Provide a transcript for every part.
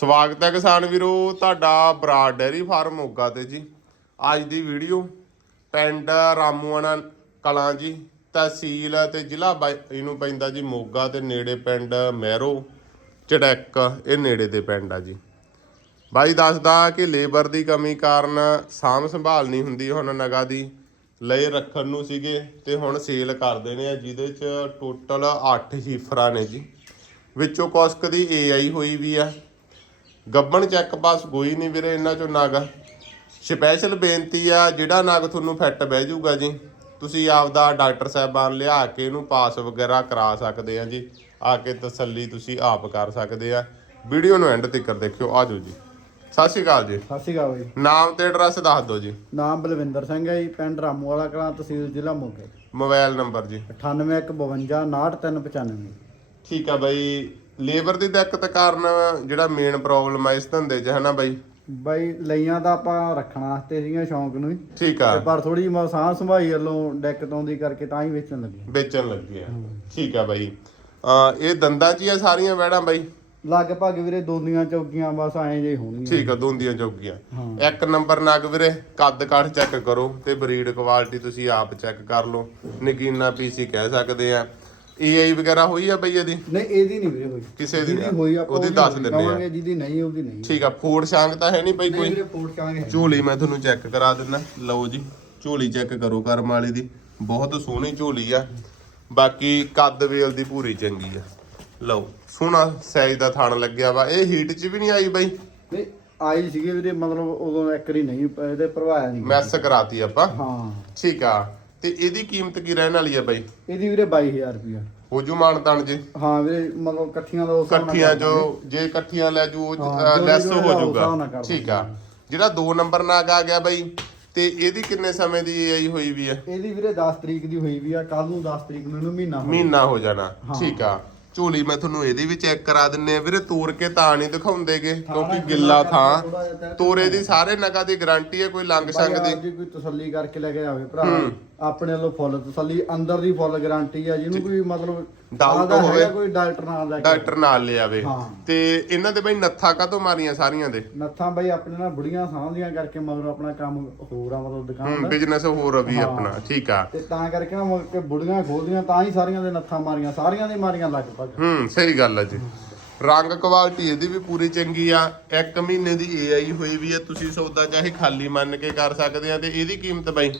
ਸਵਾਗਤ ਹੈ ਕਿਸਾਨ ਵੀਰੋ, ਤੁਹਾਡਾ ਬਰਾਡ ਡੈਰੀ ਫਾਰਮ ਮੋਗਾ ਤੇ ਜੀ। ਅੱਜ ਦੀ ਵੀਡੀਓ ਪਿੰਡ ਰਾਮੂਆਣਾ ਕਲਾਂ ਜੀ, ਤਹਿਸੀਲ ਤੇ ਜ਼ਿਲ੍ਹਾ ਬਾਈ- ਇਹਨੂੰ ਪੈਂਦਾ ਜੀ ਮੋਗਾ ਤੇ ਨੇੜੇ ਪਿੰਡ ਮਹਿਰੋ ਚੜੈਕ ਇਹ ਨੇੜੇ ਦੇ ਪਿੰਡ ਆ ਜੀ। ਬਾਈ ਦੱਸਦਾ ਕਿ ਲੇਬਰ ਦੀ ਕਮੀ ਕਾਰਨ ਸਾਂਭ ਸੰਭਾਲ ਨਹੀਂ ਹੁੰਦੀ ਹੁਣ ਨਗਾ ਦੀ ਲਈ ਰੱਖਣ ਨੂੰ ਸੀਗੇ ਤੇ ਹੁਣ ਸੇਲ ਕਰ ਦੇਣੇ ਆ, ਜਿਹਦੇ ਚ ਟੋਟਲ 8 ਹੀਫਰਾਂ ਨੇ ਜੀ। ਵਿੱਚੋਂ ਕੁਸਕ ਦੀ ਏਆਈ ਹੋਈ ਵੀ ਆ ਗੱਬਣ ਚੈੱਕ ਪਾਸ ਕੋਈ ਨਹੀਂ ਵੀਰੇ ਇਹਨਾਂ ਚੋਂ ਨਗ। ਸਪੈਸ਼ਲ ਬੇਨਤੀ ਆ ਜਿਹੜਾ ਨਗ ਤੁਹਾਨੂੰ ਫਿੱਟ ਬਹਿ ਜਾਊਗਾ ਜੀ ਤੁਸੀਂ ਆਪਦਾ ਡਾਕਟਰ ਸਾਹਿਬਾਨ ਲਿਆ ਕੇ ਇਹਨੂੰ ਪਾਸ ਵਗੈਰਾ ਕਰਾ ਸਕਦੇ ਆ ਜੀ। ਆ ਕੇ ਤਸੱਲੀ ਤੁਸੀਂ ਆਪ ਕਰ ਸਕਦੇ ਆ। ਵੀਡੀਓ ਨੂੰ ਐਂਡ ਤੱਕ ਦੇਖਿਓ ਆਜੋ ਜੀ। ਸਤਿ ਸ਼੍ਰੀ ਅਕਾਲ ਜੀ। ਸਤਿ ਸ਼੍ਰੀ ਅਕਾਲ ਬਾਈ। ਨਾਮ ਤੇ ਐਡਰੈਸ ਦੱਸ ਦਿਓ ਜੀ। ਨਾਮ ਬਲਵਿੰਦਰ ਸਿੰਘ ਹੈ ਜੀ ਪਿੰਡ ਰਾਮੂ ਵਾਲਾ ਕਲਾਂ ਤਹਿਸੀਲ ਜ਼ਿਲ੍ਹਾ ਮੋਗੇ। ਮੋਬਾਈਲ ਨੰਬਰ ਜੀ। 9852 ਠੀਕ ਆ ਬਾਈ। ਲੇਬਰ ਦੀ ਦਿੱਕਤ ਕਾਰਨ ਜਿਹੜਾ ਮੇਨ ਪ੍ਰੋਬਲਮ ਆ ਇਸ ਧੰਦੇ 'ਚ ਹੈ ਨਾ ਬਾਈ? ਬਾਈ ਲਈਆਂ ਤਾਂ ਆਪਾਂ ਰੱਖਣ ਵਾਸਤੇ ਸੀਗੀਆਂ ਸ਼ੌਂਕ ਨੂੰ ਹੀ ਠੀਕ ਆ। ਤੇ ਪਰ ਥੋੜੀ ਜਿਹੀ ਸਾਂਭ ਸੰਭਾਈ ਵੱਲੋਂ ਦਿੱਕਤ ਆਉਂਦੀ ਕਰਕੇ ਤਾਂ ਹੀ ਵੇਚਣ ਲੱਗੇ। ਵੇਚਣ ਲੱਗੇ ਆ। ਠੀਕ ਆ ਬਾਈ। ਆ ਇਹ ਦੰਦਾਂ 'ਚ ਹੀ ਆ ਸਾਰੀਆਂ ਵੈੜਾਂ ਬਾਈ? ਲਗਭਗ ਵੀਰੇ ਦੋਨੀਆਂ ਚੌਕੀਆਂ ਬਸ ਐਂ ਜੇ ਹੋਣਗੀਆਂ। ਠੀਕ ਆ ਦੋਂਦੀਆਂ ਚੌਕੀਆਂ। ਇੱਕ ਨੰਬਰ ਨਗ ਵੀਰੇ ਕੱਦ ਕਾਠ ਚੈੱਕ ਕਰੋ ਤੇ ਬਰੀਡ ਕੁਆਲਿਟੀ ਤੁਸੀਂ ਆਪ ਚੈੱਕ ਕਰ ਲਓ। ਨਗੀਨਾ ਪੀਸੀ ਕਹਿ ਸਕਦੇ ਆ। ਏਆਈ ਵਗੈਰਾ ਹੋਈ ਆ ਬਈ ਇਹਦੀ? ਨਹੀਂ ਇਹਦੀ ਨਹੀਂ ਵੀਰੇ ਹੋਈ। ਕਿਸੇ ਦੀ ਜਿਹਦੀ ਹੋਈ ਆਪਾਂ ਉਹਦੀ ਦੱਸ ਦਿੰਦੇ ਆ। ਕਹਾਂਗੇ ਜਿਹਦੀ ਨਹੀਂ ਉਹਦੀ ਨਹੀਂ। ਠੀਕ ਆ ਫੂਡ ਸ਼ਾਂਗ ਤਾਂ ਹੈ ਨਹੀਂ ਬਈ ਨਹੀਂ ਕੋਈ? ਵੀਰੇ ਫੋਟ ਕਾਂਗੇ ਝੋਲੀ ਮੈਂ ਤੁਹਾਨੂੰ ਚੈੱਕ ਕਰਾ ਦਿੰਦਾ। ਲਓ ਜੀ ਝੋਲੀ ਚੈੱਕ ਕਰੋ ਕਰਮ ਵਾਲੀ ਦੀ। ਬਹੁਤ ਸੋਹਣੀ ਝੋਲੀ ਆ। ਬਾਕੀ ਕੱਦ ਵੇਲ ਦੀ ਪੂਰੀ ਚੰਗੀ ਆ। ਲਓ ਸੋਹਣਾ ਸਾਈਜ਼ ਦਾ ਥਣ ਲੱਗਿਆ ਵਾ। ਇਹ ਹੀਟ 'ਚ ਵੀ ਨਹੀਂ ਆਈ ਬਾਈ? ਨਹੀਂ ਆਈ ਸੀਗੇ ਵੀਰੇ ਮਤਲਬ ਉਦੋਂ ਇੱਕ ਵਾਰੀ ਨਹੀਂ ਇਹਦੇ ਪ੍ਰਭਾਇਆ ਨਹੀਂ। ਮੈਸ ਕਰਾਤੀ ਆਪਾਂ। ਹਾਂ। ਠੀਕ ਆ। ਤੇ ਇਹਦੀ ਕੀਮਤ ਕੀ ਰਹਿਣ ਵਾਲੀ ਆ ਬਾਈ? ਇਹਦੀ ਵੀਰੇ 22000 ਰੁਪਇਆ ਹੋ ਜੂ ਮਾਨਤਾਨ ਜੀ। ਹਾਂ ਵੀਰੇ ਮਤਲਬ ਇਕੱਠੀਆਂ ਦਾ ਉਸ ਹਿਸਾਬ ਨਾਲ ਇਕੱਠੀਆਂ ਕਰ ਜੋ ਜੇ ਇਕੱਠੀਆਂ ਲੈ ਜੂ ਉਹ ਹਾਂ, ਜੋ ਲੈਸ ਹੋ ਉਸ ਜਾਊਗਾ ਹਿਸਾਬ ਨਾਲ ਕਰ ਠੀਕ ਆ। ਜਿਹੜਾ 2 ਨੰਬਰ ਨਾਗ ਆ ਗਿਆ ਬਾਈ ਤੇ ਇਹਦੀ ਕਿੰਨੇ ਸਮੇਂ ਦੀ ਆਈ ਹੋਈ ਵੀ ਆ? ਇਹਦੀ ਵੀਰੇ 10 ਤਰੀਕ ਦੀ ਹੋਈ ਵੀ ਆ ਕੱਲ ਨੂੰ 10 ਤਰੀਕ ਨੂੰ ਇਹਨੂੰ ਮਹੀਨਾ ਹੋ ਮਹੀਨਾ ਹੋ ਜਾਣਾ। ਠੀਕ ਆ। ਝੋਲੀ ਮੈਂ ਤੁਹਾਨੂੰ ਇਹਦੀ ਵੀ ਚੈੱਕ ਕਰਾ ਦਿੰਨੇ ਆ। ਵੀਰੇ ਤੋੜ ਕੇ ਤਾਂ ਨਹੀਂ ਦਿਖਾਉਂਦੇਗੇ ਕਿਉਂਕਿ ਗਿੱਲਾ ਥੋੜ੍ਹਾ ਥਾਂ ਤੋਰੇ ਦੀ ਸਾਰੇ ਨਗਾ ਦੀ ਗਾਰੰਟੀ ਹੈ ਕੋਈ ਲੰਗ ਸੰਗ ਦੀ ਜੀ ਕੋਈ ਤਸੱਲੀ ਕਰਕੇ ਲੈ ਕੇ ਆਵੇ ਭਰਾ। ਆਪਣੇ ਵੱਲੋਂ ਫੁੱਲ ਤਸੱਲੀ ਅੰਦਰ ਦੀ ਫੁੱਲ ਗਾਰੰਟੀ ਆ ਜਿਹਨੂੰ ਕੋਈ ਮਤਲਬ ਹੈਗਾ ਹੋਵੇ। ਕੋਈ ਡਾਕਟਰ ਨਾਲ ਲੈ ਕੇ ਡਾਕਟਰ ਨਾਲ ਲਿਆਵੇ। ਹਾਂ। ਤੇ ਇਹਨਾਂ ਦੇ ਬਈ ਨੱਥਾ ਕਾਤੋਂ ਮਾਰੀਆਂ ਸਾਰੀਆਂ ਦੇ? ਨੱਥਾਂ ਬਾਈ ਆਪਣੇ ਨਾਲ ਬੁੜੀਆਂ ਸਾਂਭਦੀਆਂ ਕਰਕੇ ਮਗਰ ਆਪਣਾ ਕੰਮ ਹੋਰ ਆ ਮਤਲਬ ਦੁਕਾਨ ਦਾ। ਬਿਜ਼ਨਸ ਹੋਰ ਵੀ ਹਾਂ। ਆਪਣਾ ਠੀਕ ਆ। ਤੇ ਤਾਂ ਕਰਕੇ ਨਾ ਕੇ ਬੁੜੀਆਂ ਖੋਲਦੀਆਂ ਤਾਂ ਹੀ ਸਾਰੀਆਂ ਦੇ ਨੱਥਾਂ ਮਾਰੀਆਂ ਸਾਰੀਆਂ ਦੇ ਮਾਰੀਆਂ ਲਗਭਗ। ਹੂੰ ਸਹੀ ਗੱਲ ਹੈ ਜੀ। ਰੰਗ ਕੁਆਲਿਟੀ ਇਹਦੀ ਵੀ ਪੂਰੀ ਚੰਗੀ ਆ। ਇੱਕ ਮਹੀਨੇ ਦੀ ਏਆਈ ਹੋਈ ਵੀ ਆ ਤੁਸੀਂ ਸੌਦਾ ਚਾਹੇ ਖਾਲੀ ਮੰਨ ਕੇ ਕਰ ਸਕਦੇ ਆ ਤੇ ਇਹਦੀ ਕੀਮਤ ਬਾਈ?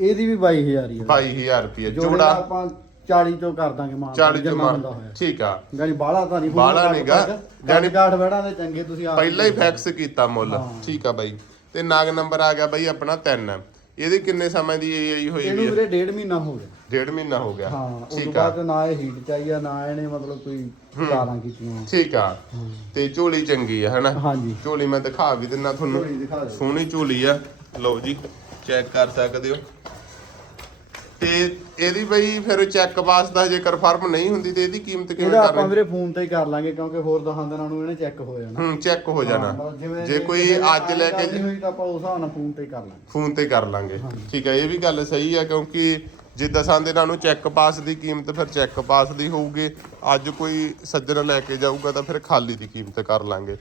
ਇਹਦੀ ਵੀ 22000 ਹੀ ਆ। 22000 ਰੁਪਏ ਜੋੜਾ? ਆਪਾਂ 40 ਤੋਂ ਕਰ ਦਾਂਗੇ ਮਾਨ 40 ਜਿੰਨਾ ਜਮਾ ਹੁੰਦਾ ਹੋਇਆ। ਠੀਕ ਆ। ਗਾਣੀ ਬਾਹਲਾ ਤਾਂ ਨਹੀਂ ਨੀਗਾ। ਜਾਨੀ ਜਾਨੀ- ਗਾਠ ਵੜਾਂ ਦੇ ਚੰਗੇ ਤੁਸੀਂ ਆਪ ਪਹਿਲਾਂ ਹੀ ਫੈਕਸ ਕੀਤਾ ਮੁੱਲ। ਠੀਕ ਆ ਬਾਈ। ਤੇ ਨਾਗ ਨੰਬਰ ਆ ਗਿਆ ਬਾਈ ਆਪਣਾ 3 ਇਹਦੀ ਕਿੰਨੇ ਸਮੇਂ ਦੀ ਏਆਈ ਹੋਈ ਇਹਨੂੰ ਆ? ਵੀਰੇ ਡੇਢ ਮਹੀਨਾ ਹੋ ਗਿਆ। ਡੇਢ ਮਹੀਨਾ ਹੋ ਗਿਆ। ਹਾਂ ਉਸ ਤੋਂ ਠੀਕ ਆ। ਬਾਅਦ ਨਾ ਇਹ ਹੀਟ ਚਾਹੀਆ ਨਾ ਇਹਨੇ ਮਤਲਬ ਕੋਈ ਕਾਰਾਂ ਕੀਤੀਆਂ। ਠੀਕ ਆ। ਤੇ ਝੋਲੀ ਚੰਗੀ ਆ ਹਨਾ? ਹਾਂਜੀ। ਝੋਲੀ ਮੈਂ ਦਿਖਾ ਵੀ ਦਿੰਨਾ ਤੁਹਾਨੂੰ। ਸੋਹਣੀ ਝੋਲੀ ਆ। ਲਓ ਜੀ। ਚੈੱਕ ਕਰ ਸਕਦੇ ਹੋ। ਤੇ ਇਹਦੀ ਬਈ ਫਿਰ ਚੈੱਕ ਪਾਸ ਦਾ ਜੇ ਕਨਫਰਮ ਨਹੀਂ ਹੁੰਦੀ ਤੇ ਇਹਦੀ ਕੀਮਤ ਕਿਵੇਂ ਇਹਦਾ ਆਪਾਂ ਵੀਰੇ ਫੋਨ ਤੇ ਹੀ ਕਰ ਲਾਂਗੇ ਕਿਉਂਕਿ ਹੋਰ ਦਹਾਂ ਦਿਨਾਂ ਨੂੰ ਇਹਨੇ ਚੈੱਕ ਹੋ ਜਾਣਾ। ਹੂੰ ਚੈੱਕ ਹੋ ਜਾਣਾ। ਜਿਵੇਂ ਜੇ ਕੋਈ ਅੱਜ ਲੈ ਕੇ ਜਲਦੀ ਹੋਈ ਤਾਂ ਆਪਾਂ ਉਸ ਹਿਸਾਬ ਨਾਲ ਫੋਨ ਤੇ ਹੀ ਕਰ ਲਾਂਗੇ। ਫੋਨ ਤੇ ਕਰ ਲਾਂਗੇ। ਠੀਕ ਹੈ ਇਹ ਵੀ ਗੱਲ ਸਹੀ ਹੈ ਕਿਉਂਕਿ ਜੇ ਦਸਾਂ ਦਿਨਾਂ ਨੂੰ ਚੈੱਕ ਪਾਸ ਦੀ ਕੀਮਤ ਫਿਰ ਚੈੱਕ ਪਾਸ ਦੀ ਹੋਊਗੀ। ਅੱਜ ਕੋਈ ਸੱਜਣ ਲੈ ਕੇ ਜਾਊਗਾ ਤਾਂ ਫਿਰ ਖਾਲੀ ਦੀ ਕੀਮਤ ਕਰ ਲਾਂਗੇ।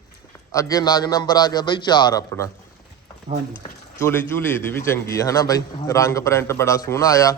ਅੱਗੇ ਨਗ ਨੰਬਰ ਆ ਗਿਆ ਬਈ 4 ਆਪਣਾ। ਹਾਂਜੀ। ਝੋਲੀ ਝੂਲੀ ਦੀ ਵੀ ਚੰਗੀ ਹੈ ਹਨਾ ਬਾਈ? ਰੰਗ ਪ੍ਰਿੰਟ ਬੜਾ ਸੋਹਣਾ ਆਇਆ।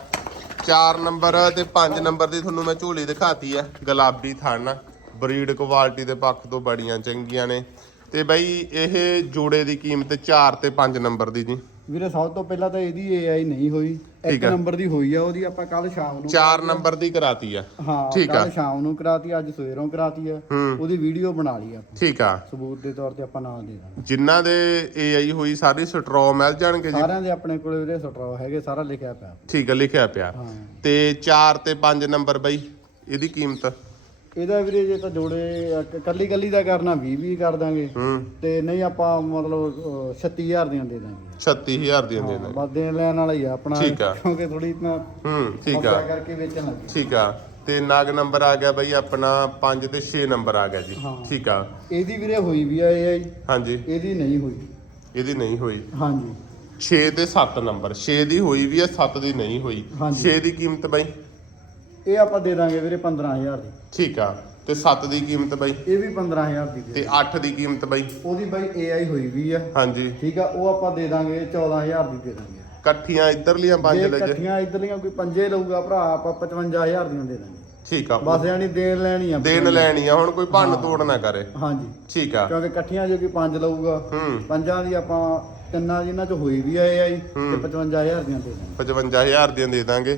4 ਨੰਬਰ ਤੇ 5 ਨੰਬਰ ਦੀ ਤੁਹਾਨੂੰ ਮੈਂ ਝੋਲੀ ਦਿਖਾਤੀ ਆ, ਗੁਲਾਬੀ ਥਣ। ਬਰੀਡ ਕੁਆਲਿਟੀ ਦੇ ਪੱਖ ਤੋਂ ਬੜੀਆਂ ਚੰਗੀਆਂ ਨੇ। ਤੇ ਬਾਈ, ਇਹ ਜੋੜੇ ਦੀ ਕੀਮਤ 4 ਤੇ 5 ਨੰਬਰ ਦੀ ਜੀ। ਵੀਰੇ ਸਭ ਤੋਂ ਪਹਿਲਾਂ ਤਾਂ ਇਹਦੀ AI ਨਹੀਂ ਹੋਈ। ਠੀਕ ਇੱਕ ਆ। ਨੰਬਰ ਦੀ ਹੋਈ ਆ ਉਹਦੀ ਆਪਾਂ ਕੱਲ ਸ਼ਾਮ ਨੂੰ 4 ਨੰਬਰ ਦੀ ਕਰਾਤੀ ਆ। ਹਾਂ ਠੀਕ ਆ। ਕੱਲ ਸ਼ਾਮ ਨੂੰ ਕਰਾਤੀ ਅੱਜ ਸਵੇਰੋਂ ਕਰਾਤੀ ਆ। ਹੂੰ। ਉਹਦੀ ਵੀਡੀਓ ਬਣਾ ਲਈ ਆਪਾਂ ਠੀਕ ਆ। ਸਬੂਤ ਦੇ ਤੌਰ ਤੇ ਆਪਾਂ ਨਾਲ ਦੇ ਦਾਂਗੇ। ਜਿਨ੍ਹਾਂ ਦੇ ਏਆਈ ਹੋਈ ਸਾਰੀ ਸਟਰੋ ਮਿਲ ਜਾਣਗੇ ਜੀ। ਸਾਰਿਆਂ ਦੇ ਆਪਣੇ ਕੋਲੇ ਵੀਰੇ ਸਟਰੋ ਹੈਗੇ ਸਾਰਾ ਲਿਖਿਆ ਪਿਆ। ਠੀਕ ਆ ਲਿਖਿਆ ਪਿਆ। ਹਾਂ। ਤੇ 4 ਤੇ 5 ਨੰਬਰ ਬਾਈ ਇਹਦੀ ਕੀਮਤ? ਇਹਦਾ ਵੀਰੇ ਜੇ ਤਾਂ ਜੋੜੇ ਕੱਲੀ ਕੱਲੀ ਦਾ ਕਰਨਾ 20 20 ਕਰ ਦਾਂਗੇ। ਹੂੰ। ਤੇ ਨਹੀਂ ਆਪਾਂ ਮਤਲਬ ਅਹ, 36000 ਦੀਆਂ ਦੇ ਦਾਂਗੇ। 36000 ਦੀਆਂ ਦੇ ਦੇ ਬਸ ਦੇਣ ਲੈਣ ਵਾਲਾ ਹੀ ਆ ਆਪਣਾ ਠੀਕ ਆ। ਕਿਉਂਕਿ ਥੋੜੀ ਇਤਨਾ ਹੂੰ ਠੀਕ ਆ। ਕਰਕੇ ਵੇਚਣ ਲੱਗੇ ਠੀਕ ਆ। ਤੇ ਨਗ ਨੰਬਰ ਆ ਗਿਆ ਬਈ ਆਪਣਾ 5 ਤੇ 6 ਨੰਬਰ ਆ ਗਿਆ ਜੀ। ਹਾਂ। ਠੀਕ ਆ। ਇਹਦੀ ਵੀਰੇ ਹੋਈ ਵੀ ਆ ਇਹ ਹਾਂਜੀ। ਇਹਦੀ ਨਹੀਂ ਹੋਈ। ਇਹਦੀ ਨਹੀਂ ਹੋਈ। ਹਾਂਜੀ। 6 ਤੇ 7 ਨੰਬਰ। 6 ਦੀ ਹੋਈ ਵੀ ਆ 7 ਦੀ ਨਹੀਂ ਹੋਈ। ਹਾਂਜੀ। 6 ਦੀ ਕੀਮਤ ਬਈ? ਇਹ ਆਪਾਂ ਦੇ ਦਾਂਗੇ ਵੀਰੇ 15000 ਦੀ। ਠੀਕ ਆ। ਤੇ 7 ਦੀ ਕੀਮਤ ਬਾਈ? ਇਹ ਵੀ 15000 ਦੀ ਦੇ ਤੇ 8 ਦੀ ਕੀਮਤ ਬਾਈ? ਉਹਦੀ ਬਾਈ AI ਹੋਈ ਵੀ ਆ। ਹਾਂਜੀ। ਠੀਕ ਆ ਉਹ ਆਪਾਂ ਦੇ ਦਾਂਗੇ 14000 ਦੀ ਦੇ ਦਾਂਗੇ। ਇਕੱਠੀਆਂ ਇਧਰਲੀਆਂ ਪੰਜ ਲੈ ਜੇ। ਇਕੱਠੀਆਂ ਇਧਰਲੀਆਂ ਕੋਈ ਪੰਜੇ ਲਊਗਾ ਭਰਾ ਆਪਾਂ 55000 ਦੀਆਂ ਦੇ ਦਾਂਗੇ। ਠੀਕ ਆ। ਬਸ ਯਾਨੀ ਦੇਣ ਲੈਣੀ ਆ। ਦੇਣ ਲੈਣੀ ਆ ਹੁਣ ਕੋਈ ਭੰਨ ਤੋੜ ਨਾ ਕਰੇ। ਹਾਂਜੀ। ਠੀਕ ਆ। ਕਿਉਂਕਿ ਇਕੱਠੀਆਂ ਜੇ ਕੋਈ ਪੰਜ ਲਊਗਾ ਪੰਜਾਂ ਦੀ ਆਪਾਂ ਤਿੰਨਾਂ ਜਿਨ੍ਹਾਂ ਚ ਹੋਈ ਵੀ ਆ AI ਤੇ 55000 ਦੀਆਂ ਦੇ ਦਾਂਗੇ। 55000 ਦੀਆਂ ਦੇ ਦਾਂਗੇ।